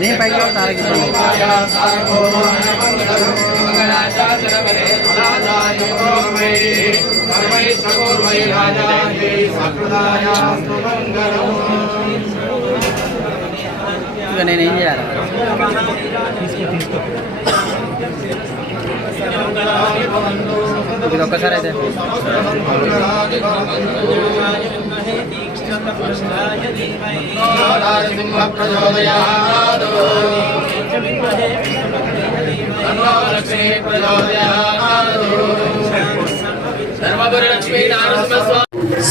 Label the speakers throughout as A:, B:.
A: నేను పైకి వెళ్తాను ఇక నేను ఏం చేయాలి ఇది ఒక్కసారి అయితే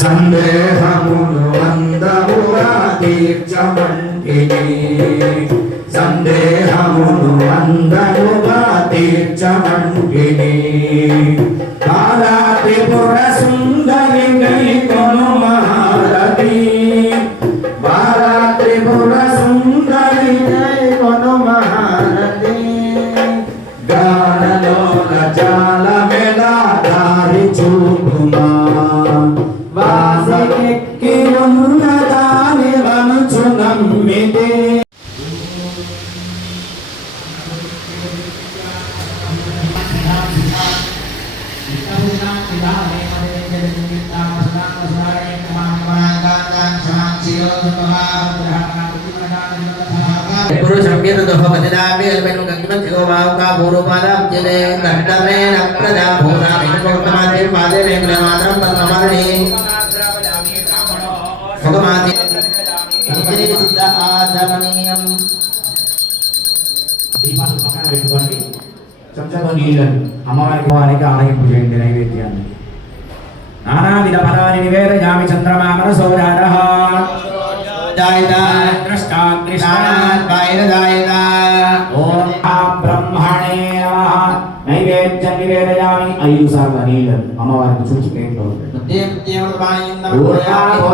B: సందేహమును అందముగా తీర్చమంటిని. సందేహమును అందముగా తీర్చమంటిని బాలా చెంచాతో నీళ్ళని అమ్మవారికి వారికి ఆలయింపు చేయండి నైవేద్యాన్ని నానావిధ ఫలాన్ని నివేదయామి ఓం ఆ బ్రహ్మణే నైవేద్య నివేదయామి. ఐదు సార్లు నీళ్ళని అమ్మవారికి చూచి ప్లేట్లో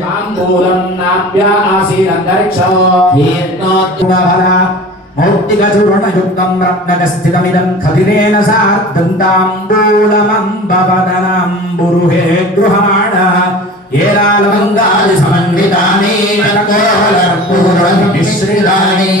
B: తాంబూలం నాభ్య ఆసీనంతరిక్షో మౌక్తికచూర్ణయుక్తం రత్నకస్థితమిదం ఖదిరేణ సార్ధం తాంబూలమంబవదనాంబురుహే గృహమాణ ఏలాలవంగాది సమన్వితాని మిశ్రితాని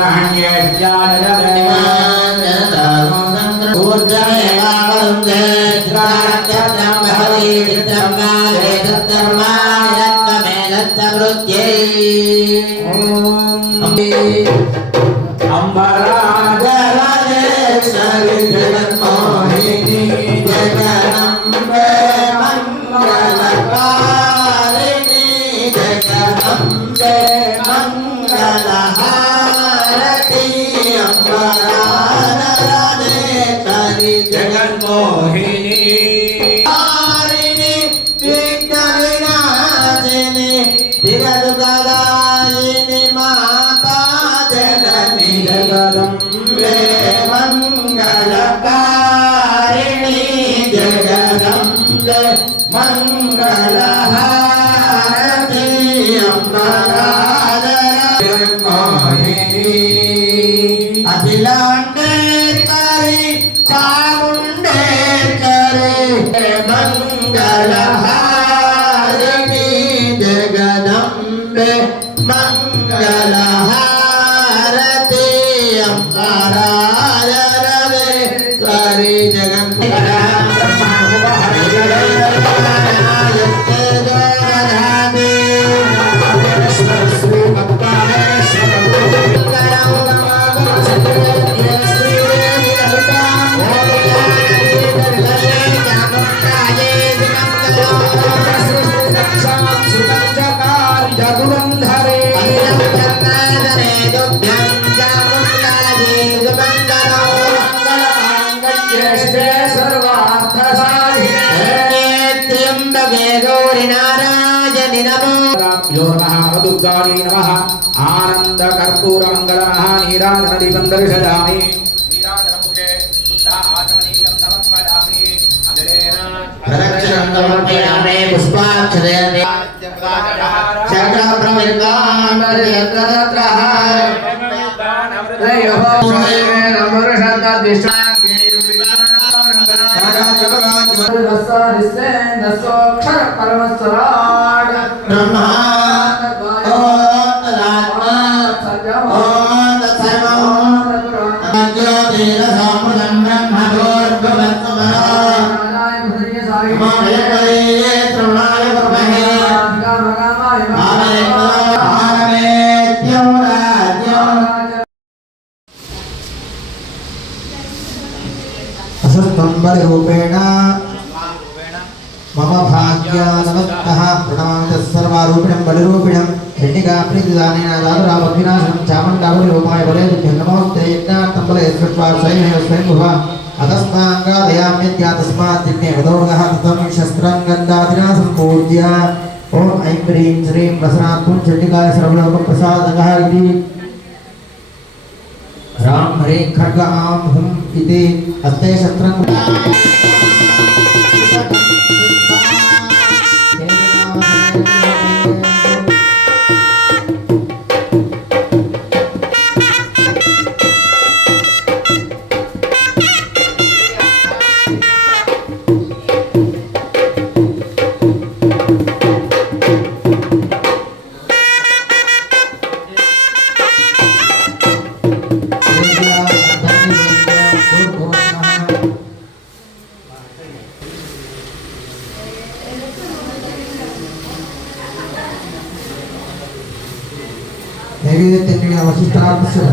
B: ग्रहण्य ಮಂಗಲಹ
C: शरण्येत्र्यम्बके गौरि नारायणि नमो
B: यो नमः नवदुर्गायै नमः आनन्दकर्पूरमङ्गलमः नीराजनदीपं दर्शयामि नीराजनमुखे शुद्ध आचमनीयं समर्पयामि अजलेन
C: प्रदक्षिणं समर्पयामि पुष्पाक्षरयामि
D: ప్రసాదిస్తేంద్ర సోక్షర పరమస్వరాడ్ బ్రహ్మ జ్యోతిరసామృతం బ్రహ్మోర్భవత్వ इति हस्ते शस्त्रं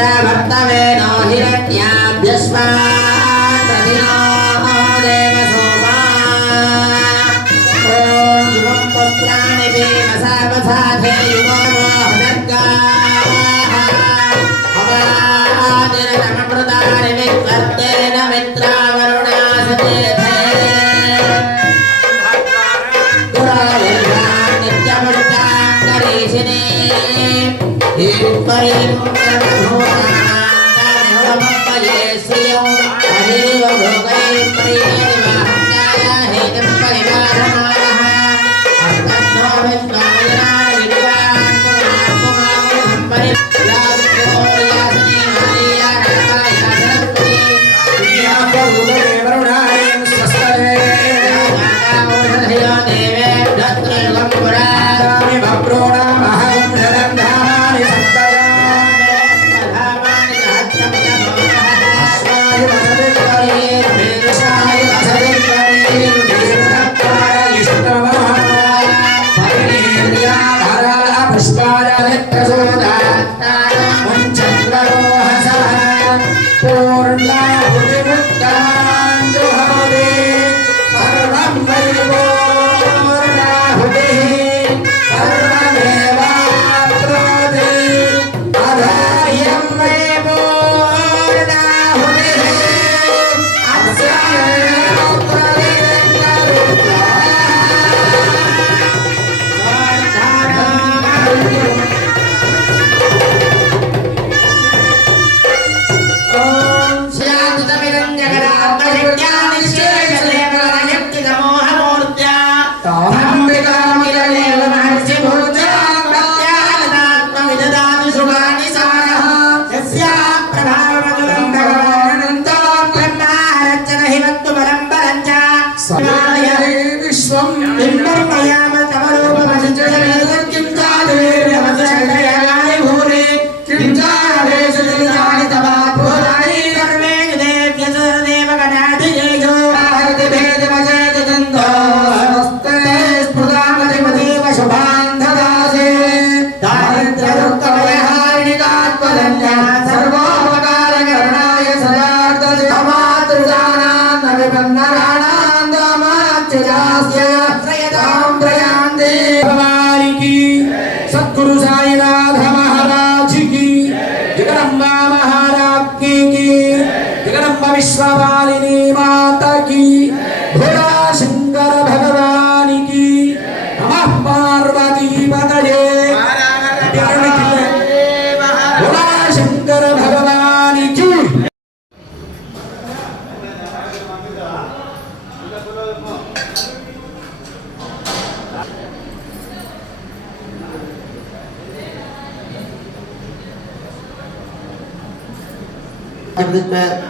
C: विचन्द्रभर्तवे नो हिरण्याभ्यस्मान्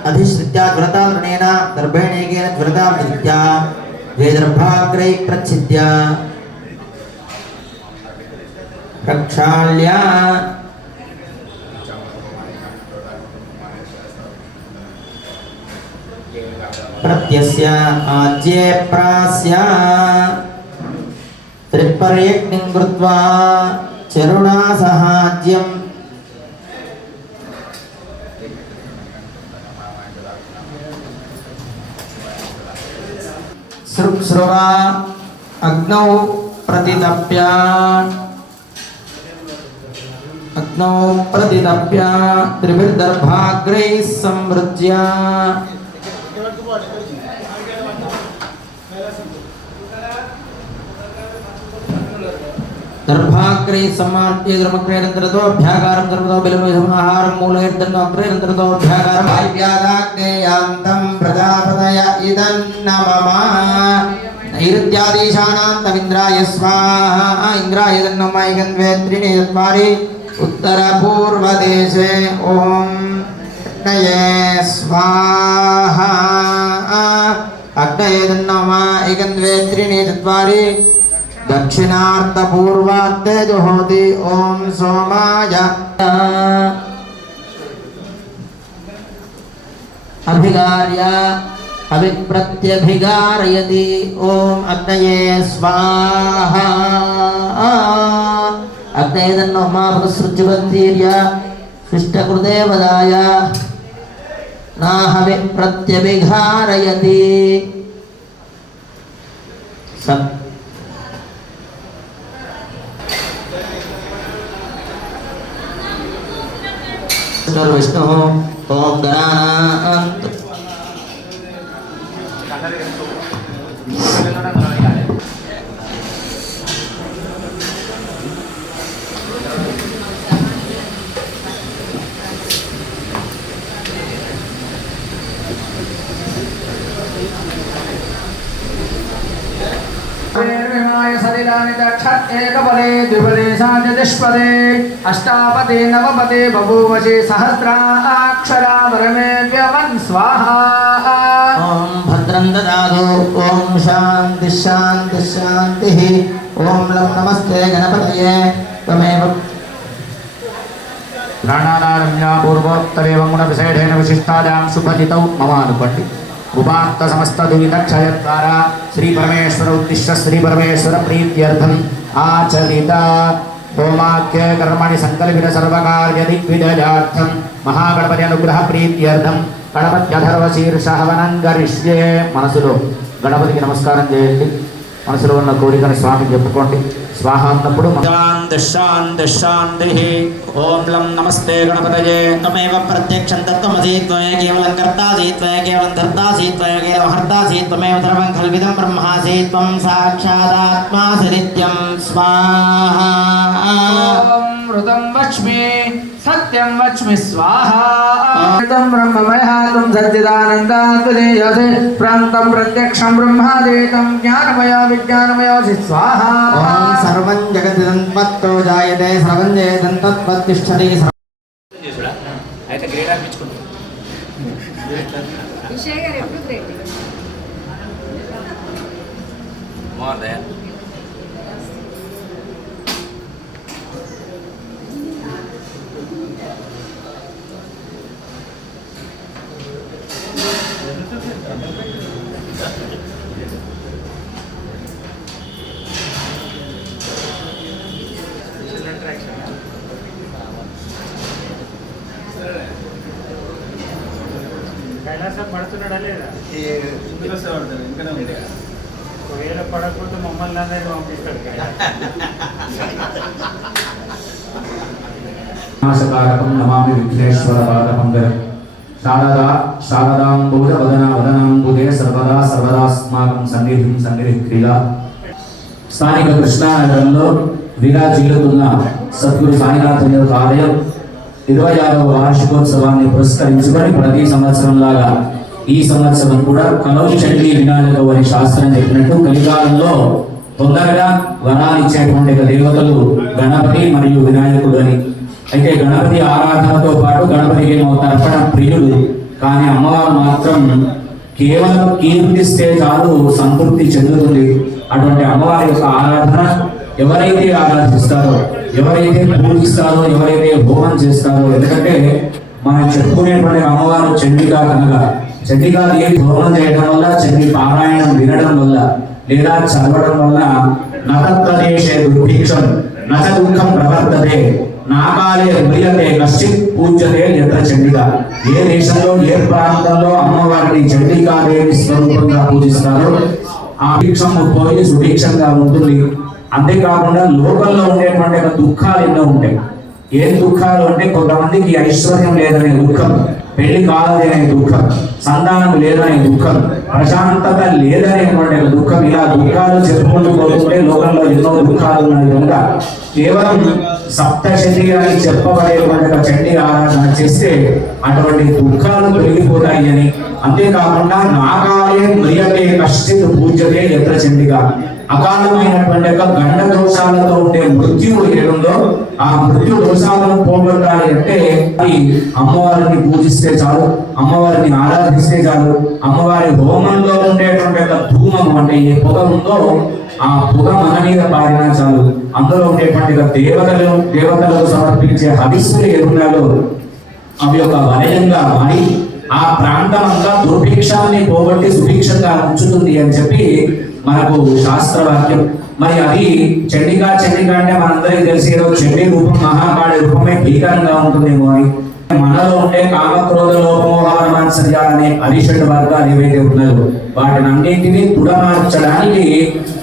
D: अधिश्रित्या ज्वरतामृणेन दर्भेणेकेन ज्वरतामृत्या वेदर्भाग्रै प्रच्छिद्य। प्रक्षाल्य प्रत्यस्य आज्ये प्रास्य। त्रिपर्यग्निं कृत्वा चरुणा सहाज्यम् सृप्सृवा अग्नौ प्रतितप्य अग्नौ प्रतितप्य त्रिभिर्दर्भाग्रैः संवृज्य दर्भाग्रैः అగ్రే సమ్మాన్ ఏదురమగ్రేరంతరతోభ్యాకారం సర్వతోభిలమోహారం మూలైర్తన్నోగ్రేరంతరతోభ్యాకారం అవ్యాదాగ్నేయాంతం ప్రజాపదయ ఇదన్న మమ నైరుత్యాదీశానాంతమింద్రాయ స్వాహ ఇంద్రాయ దన్నమైగన్వేత్రిణి చత్వారి ఉత్తరపూర్వదేశే ఓం నయే స్వాహ అగ్నయేదన్నమా ఏకన్వేత్రిణి చత్వారి स्वाहा अग्नये तन्नम ऐगन्वे त्रीणि चत्वारि दक्षिणार्धपूर्वार्धे जुहोति ॐ सोमाय अभिगार्य अभिप्रत्यभिगारयति ॐ अग्नये स्वाहा अग्नये तन्नो मा पुनसृज्यवन्तीर्य शिष्टकृते वदाय नाहवि प्रत्यभिघारयति सत् विष्णु ओम गणानान्त
C: सलिलानि दक्षत् एकपदे द्विपदे साचतिष्पदे अष्टापदे नवपदे बभूवशे सहस्राक्षरा वरमेव्यवन् स्वाहा।
D: ॐ भद्रं ददातु। ॐ शान्तिः शान्तिः शान्तिः। ॐ लं नमस्ते गणपतये। त्वमेव
B: प्राणानारम्या पूर्वोत्तरेवं गुणविषेढेन विशिष्टायां सुपतितौ ममानुपण्डितौ। ఉపాత్త సమస్త దురితక్షయ ద్వారా శ్రీ పరమేశ్వర ఉద్దిశ్య శ్రీ పరమేశ్వర ప్రీత్యర్థం ఆచరిత. హోమాఖ్య కర్మణి సంకల్పిత సర్వకార్య దిగ్విజయార్థం మహాగణపతి అనుగ్రహ ప్రీత్యర్థం గణపత్యధర్వ శీర్ష హవనం గరిష్యే మనసులో గణపతికి నమస్కారం చేయండి మనసులో ఉన్న కోరికను స్వామి చెప్పుకోండి స్వాహ అన్నప్పుడు శాంతి శాంతి ఓం లం నమస్తే గణపతయే.
D: తమేవ ప్రత్యక్షం తత్వమసి త్వమే కేవలం కర్తాసి త్వమే కేవలం ధర్తాసి త్వమే కేవలం హర్తాసి త్వమేవ సర్వం కల్విదం
C: బ్రహ్మాసి త్వం సాక్షాదాత్మాసి నిత్యం. స్వాహ. మృతం లక్ష్మీ. సత్యం లక్ష్మి స్వాహం బ్రహ్మమయాతం సత్యదానందాత్మదేయసే ప్రాంతం ప్రత్యక్షం బ్రహ్మాదేతం జ్ఞానమయ
D: విజ్ఞానమయోసి స్వాహ సర్వం జగతిదంతమత్తో జాయతే సర్వం జయతం తత్పత్తిష్టతి
E: అయితే గ్రేడ్ అనిపించుకుంటాం
F: విషయ గారు ఎప్పుడు
G: గ్రేడ్
B: వినాశకారకం నమామి విఘ్నేశ్వర పాదమందిరం శారదా శారదాంబోజ వదన వదనాంబుదే సర్వదా సర్వదాస్మాకం సన్నిధిం సన్నిధి స్థానిక కృష్ణానగరంలో విరాజిల్లుతున్న సద్గురు సాయినాథ్ యొక్క ఆలయం ఇరవై ఆరవ వార్షికోత్సవాన్ని పురస్కరించుకొని ప్రతి సంవత్సరం లాగా ఈ సంవత్సరం కూడా కలవు చండీ వినాయక అని శాస్త్రం చెప్పినట్టు కలికాలంలో తొందరగా వరాలు ఇచ్చేటువంటి దేవతలు గణపతి మరియు వినాయకుడు అని అయితే గణపతి ఆరాధనతో పాటు గణపతికి ఏమో తర్పణ ప్రియుడు. కానీ అమ్మవారు మాత్రం కేవలం కీర్తిస్తే చాలు సంతృప్తి చెందుతుంది. అటువంటి అమ్మవారి యొక్క ఆరాధన ఎవరైతే ఆరాధిస్తారో ఎవరైతే పూజిస్తారో ఎవరైతే హోమం చేస్తారో ఎందుకంటే మనం చెప్పుకునేటువంటి అమ్మవారు చండికా కనుక. చండిగా దేవి హోమం చేయడం వల్ల చండి పారాయణం వినడం వల్ల లేదా చదవడం వల్ల నతప్రదేశే దుర్భిక్షం నచ దుఃఖం ప్రవర్తతే. నాగాలే మ్రియతే కశ్చిత్ పూజ్యతే ఎత్ర చండిగా ఏ దేశంలో ఏ ప్రాంతంలో అమ్మవారిని చండికాదేవి స్వరూపంగా పూజిస్తారో ఆ భిక్షం పోయి సుభిక్షంగా ఉంటుంది. అంతేకాకుండా లోకంలో ఉండేటువంటి ఒక దుఃఖాలు ఎన్నో ఉంటాయి. ఏం దుఃఖాలు అంటే కొంతమందికి ఐశ్వర్యం లేదనే దుఃఖం పెళ్ళి కాలదనే దుఃఖం సంతానం లేదనే దుఃఖం ప్రశాంతత లేదనేటువంటి దుఃఖం. ఇలా దుఃఖాలు చెప్పుకుంటూ పోతుంటే లోకంలో ఎన్నో దుఃఖాలు ఉన్నాయి కనుక కేవలం సప్త అని చెప్పబడేటువంటి ఒక చండీ ఆరాధన చేస్తే అటువంటి దుఃఖాలు తొలగిపోతాయి అని అంతేకాకుండా నాగాలే మ్రియతే కష్టిత్ పూజతే ఎత్ర చండిగా. అకాలమైనటువంటి యొక్క గండ దోషాలతో ఉండే మృత్యువు ఏడుందో ఆ మృత్యు దోషాలను పోగొట్టాలి అంటే అది అమ్మవారిని పూజిస్తే చాలు అమ్మవారిని ఆరాధిస్తే చాలు. అమ్మవారి హోమంలో ఉండేటువంటి యొక్క ధూమం అంటే ఏ పొగ ఉందో ఆ పొగ మన మీద పారినా చాలు. అందులో ఉండేటువంటి యొక్క దేవతలు దేవతలకు సమర్పించే హవిస్సులు ఏమున్నాయో అవి ఒక వలయంగా మారి ఆ ప్రాంతం అంతా దుర్భిక్షాన్ని పోగొట్టి సుభిక్షంగా ఉంచుతుంది అని చెప్పి మనకు శాస్త్రవాక్యం. మరి అది చండిగా చండిగా అంటే మనందరికీ తెలిసి ఏదో చండీ రూపం మహాకాళి రూపమే భీకరంగా ఉంటుందేమో అని. మనలో ఉండే కామక్రోధ లోపమోహమాత్సర్య అనే అరిషడ్ వర్గాలు ఏవైతే ఉన్నాయో వాటిని అన్నింటినీ దృఢమార్చడానికి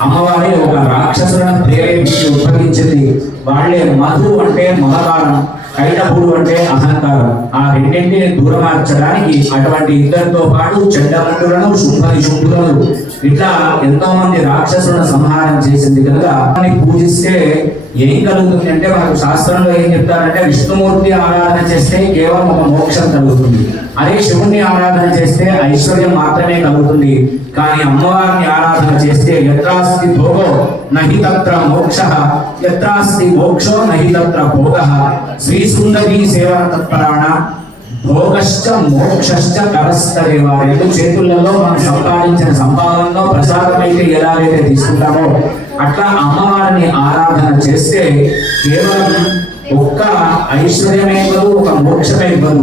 B: అమ్మవారి ఒక రాక్షసులను ప్రేరేపించి ఉద్భవించింది. వాళ్ళే మధు అంటే మహకారం కైటపుడు అంటే అహంకారం. ఆ రెండింటిని దూరమార్చడానికి అటువంటి ఇద్దరితో పాటు చెడ్డమంటులను శుంభని శుంభులను. ఇట్లా ఎంతో మంది రాక్షసులను సంహారం చేసింది కనుక పూజిస్తే ఏం కలుగుతుంది అంటే మనకు శాస్త్రంలో ఏం చెప్తారంటే విష్ణుమూర్తి ఆరాధన చేస్తే కేవలం ఒక మోక్షం కలుగుతుంది. అదే శివుణ్ణి ఆరాధన చేస్తే ఐశ్వర్యం మాత్రమే కలుగుతుంది. కానీ అమ్మవారిని ఆరాధన చేస్తే యత్రాస్తి భోగో నహి తత్ర మోక్ష యత్రాస్తి మోక్షో నహి తత్ర భోగ. శ్రీ సుందరి సేవా తత్పరాణ భోగశ్చ మోక్షశ్చ కరస్తరేవ రెండు చేతులలో మనం సంపాదించిన సంపాదనలో ప్రసాదం అయితే తీసుకుంటామో అట్లా అమ్మవారిని ఆరాధన చేస్తే కేవలం ఒక్క ఐశ్వర్యమే ఇవ్వదు ఒక మోక్షమే ఇవ్వదు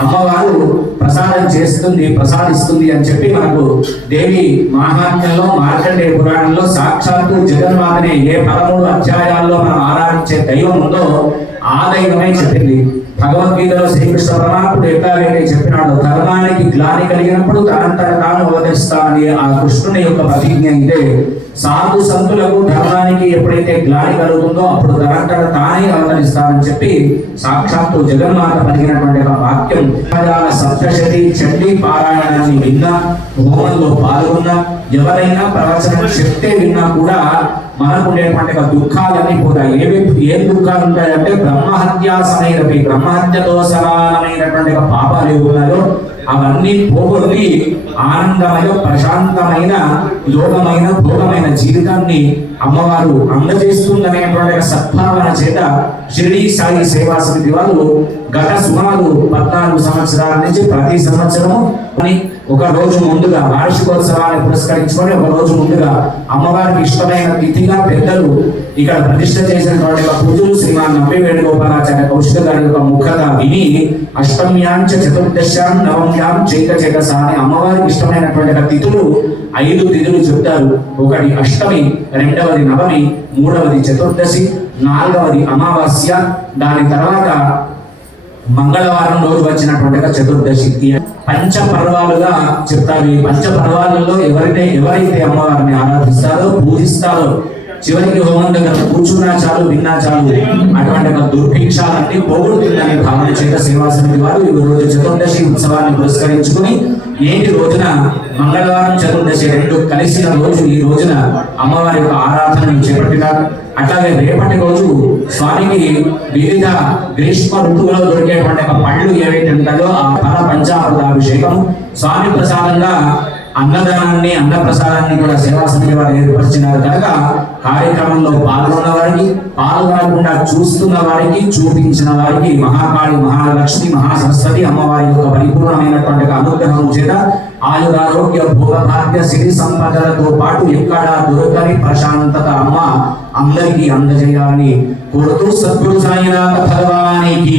B: అమ్మవారు ప్రసాదం చేస్తుంది ప్రసాదిస్తుంది అని చెప్పి మనకు దేవి మహాత్మ్యంలో మార్కండేయ పురాణంలో సాక్షాత్తు జగన్మాతనే ఏ పదమూడు అధ్యాయాల్లో మనం ఆరాధించే దైవం ఉందో ఆ దైవమే చెప్పింది. భగవద్గీతలో శ్రీకృష్ణ పరమాత్ముడు ఎట్లాగైతే చెప్పినాడు ధర్మానికి గ్లాని కలిగినప్పుడు తనంతట తాను అవతరిస్తా అని ఆ కృష్ణుని యొక్క ప్రతిజ్ఞ అయితే సాధు సంతులకు ధర్మానికి ఎప్పుడైతే గ్లాని కలుగుతుందో అప్పుడు తనంతట తానే అవతరిస్తానని చెప్పి సాక్షాత్తు జగన్మాత పలికినటువంటి ఒక వాక్యం. పదాల సప్తశతి చండీ పారాయణాన్ని విన్నా హోమంలో పాల్గొన్నా ఎవరైనా ప్రవచనం చెప్తే విన్నా కూడా మనకు ఉండేటువంటి దుఃఖాలన్నీ పోతాయి. ఏవి ఏం దుఃఖాలు ఉంటాయంటే బ్రహ్మహత్యా సమయపి బ్రహ్మహత్యతో సమానమైనటువంటి పాపాలు ఏవి ఉన్నాయో అవన్నీ పోగొట్టి ఆనందమైన ప్రశాంతమైన యోగమైన భోగమైన జీవితాన్ని అమ్మవారు అందజేస్తుందనేటువంటి సద్భావన చేత షిరిడి సాయి సేవా సమితి వాళ్ళు గత సుమారు పద్నాలుగు సంవత్సరాల నుంచి ప్రతి సంవత్సరము కొన్ని ఒక రోజు ముందుగా వార్షికోత్సవాన్ని పురస్కరించుకొని ఒక రోజు ముందుగా అమ్మవారికి ఇష్టమైన తిథిగా పెద్దలు ఇక్కడ ప్రతిష్ట చేసినటువంటి పూజలు శ్రీమాన్ నవ్వి వేణుగోపాలాచార్య కౌశిక గారి యొక్క ముఖత విని అష్టమ్యాంచ చతుర్దశ్యాం నవమ్యాం చైత చేతస అని అమ్మవారికి ఇష్టమైనటువంటి తిథులు ఐదు తిథులు చెప్తారు. ఒకటి అష్టమి రెండవది నవమి మూడవది చతుర్దశి నాలుగవది అమావాస్య. దాని తర్వాత మంగళవారం రోజు వచ్చినటువంటి చతుర్దశికి చతుర్దశి పంచ పర్వాలుగా చెప్తారు. ఈ పంచపర్వాలలో ఎవరైతే ఎవరైతే అమ్మవారిని ఆరాధిస్తారో పూజిస్తారో చివరికి హోమం దగ్గర కూర్చున్నా చాలు విన్నా చాలు అటువంటి ఒక దుర్భిక్షాలన్నీ పోగొడుతుందనే భావన చేత సేవా సమితి వారు ఈ రోజు చతుర్దశి ఉత్సవాన్ని పురస్కరించుకుని ఏంటి రోజున మంగళవారం చతుర్దశి రెండు కలిసిన రోజు ఈ రోజున అమ్మవారి యొక్క ఆరాధన చేపట్టినారు అట్లాగే రేపటి రోజు స్వామికి వివిధ గ్రీష్మ ఋతువులో దొరికేటువంటి ఒక పళ్ళు ఏవైతే ఉంటాయో ఆ ఫల పంచామృతాభిషేకం. స్వామి ప్రసాదంగా అన్నదానాన్ని అన్నప్రసాదాన్ని కూడా సేవా సమితి వారు ఏర్పరిచినారు కనుక కార్యక్రమంలో పాల్గొన్న వారికి పాల్గొనకుండా చూస్తున్న వారికి చూపించిన వారికి మహాకాళి మహాలక్ష్మి మహాసరస్వతి అమ్మవారి యొక్క పరిపూర్ణమైనటువంటి అనుగ్రహం చేత ఆయురారోగ్య భోగభాగ్య సిరి సంపదలతో పాటు ఎక్కడా దొరకని ప్రశాంతత అమ్మ అందరికీ అందజేయాలని కోరుతూ సద్గురు సాయినాథ భగవానికి.